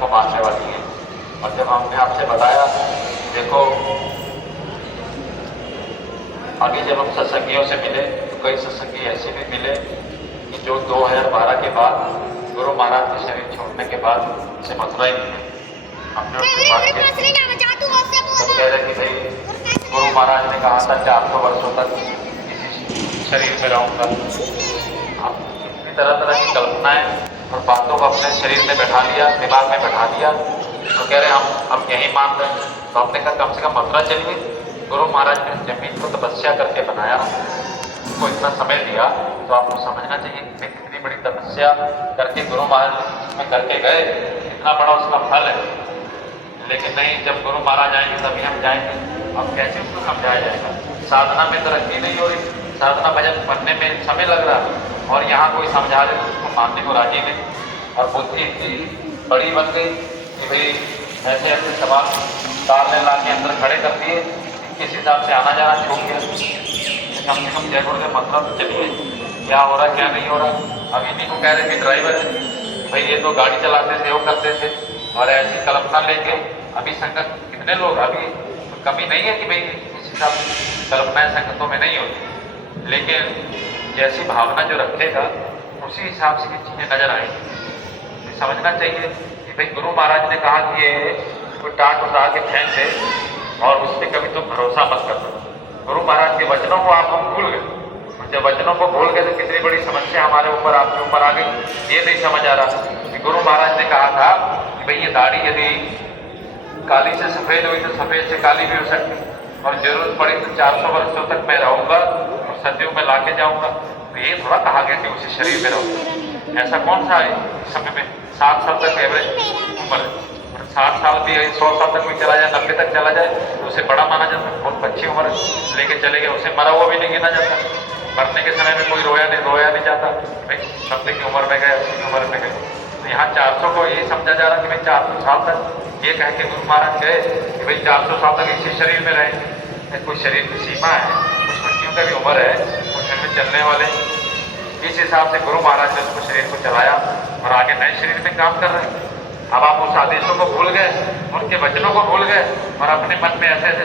को मारने वाली है। और जब हमने आपसे बताया, देखो आगे जब हम सत्संगियों से मिले तो कई सत्संगी ऐसे भी मिले कि जो 2012 के बाद गुरु महाराज के शरीर छोड़ने के बाद से मथुरा ही नहीं है। हमने उससे बात की तो कह रहे कि भाई गुरु महाराज ने कहा था 400 वर्षों तक इसी शरीर में रहूंगा। अब इतनी तरह तरह की कल्पनाएं और बातों को अपने शरीर में बैठा लिया, दिमाग में बैठा दिया। तो कह रहे हम अब यही मान रहे हैं। तो हमने कहा कम से कम मथुरा चलिए। गुरु महाराज ने जमीन को तपस्या करके बनाया, उसको इतना समय दिया, तो आपको समझना चाहिए कि कितनी बड़ी तपस्या करके गुरु महाराज में करके गए, इतना बड़ा उसका फल है। लेकिन नहीं, जब गुरु महाराज आएंगे तभी हम जाएंगे। अब कैसे उसको समझाया जाएगा? साधना में तरक्की नहीं हो रही, साधना भजन पढ़ने में समय लग रहा, और यहाँ कोई समझा रहे तो उसको मानने को राजी नहीं। और बुद्धि इतनी बड़ी बन गई कि भाई ऐसे ऐसे सवाल टालने ला के अंदर खड़े कर दिए, किस हिसाब से आना जाना छूट गया। कम से कम जयपुर से मतलब चलिए क्या हो रहा क्या नहीं हो रहा। अब इन्हीं को कह रहे कि ड्राइवर भाई ये तो गाड़ी चलाते थे, वो करते थे, और ऐसी कल्पना लेके अभी संगत कितने लोग, अभी तो कमी नहीं है कि भाई इस हिसाब से कल्पनाएं संगतों में नहीं होती, लेकिन जैसी भावना जो रखेगा उसी हिसाब से ये चीज़ें नजर आएंगी। समझना चाहिए कि भाई गुरु महाराज ने कहा कि ये कोई टाट उतार के फेंक दे और उस पर कभी तुम भरोसा मत कर दो। गुरु महाराज के वचनों को आप हम भूल गए। जब वचनों को भूल गए तो कितनी बड़ी समस्या हमारे ऊपर आपके ऊपर आ गई। ये नहीं समझ आ रहा कि गुरु महाराज ने कहा था कि भाई ये दाढ़ी यदि काली से सफ़ेद हुई तो सफ़ेद से काली भी हो सकती, और जरूरत पड़ी तो 400 वर्षों तक मैं रहूंगा और सदियों में लाके जाऊंगा। तो ये थोड़ा कहा गया कि उसी शरीर में रहूंगा। ऐसा कौन सा है इस समय में 60 साल तक एवरेज उम्र है, 60 साल भी 100 साल तक कोई चला जाए, 90 तक चला जाए तो उसे बड़ा माना जाता है। बहुत अच्छी उम्र लेके चले गए, उसे मरा हुआ भी नहीं गिना जाता। मरने के समय में कोई रोया नहीं जाता भाई 90 की उम्र में गए, 80 की उम्र में गए। तो यहाँ 400 को ये समझा जा रहा कि भाई 400 साल तक, ये कह के गुरु महाराज गए कि भाई 400 साल तक इसी शरीर में रहेंगे। कोई शरीर की सीमा है, कुछ बच्चियों का भी उम्र है, कुछ में चलने वाले। इस हिसाब से गुरु महाराज ने उसको शरीर को चलाया और आगे नए शरीर में काम कर रहे हैं। अब आप उस आदेशों को भूल गए, उनके वचनों को भूल गए, और अपने मन में ऐसे ऐसे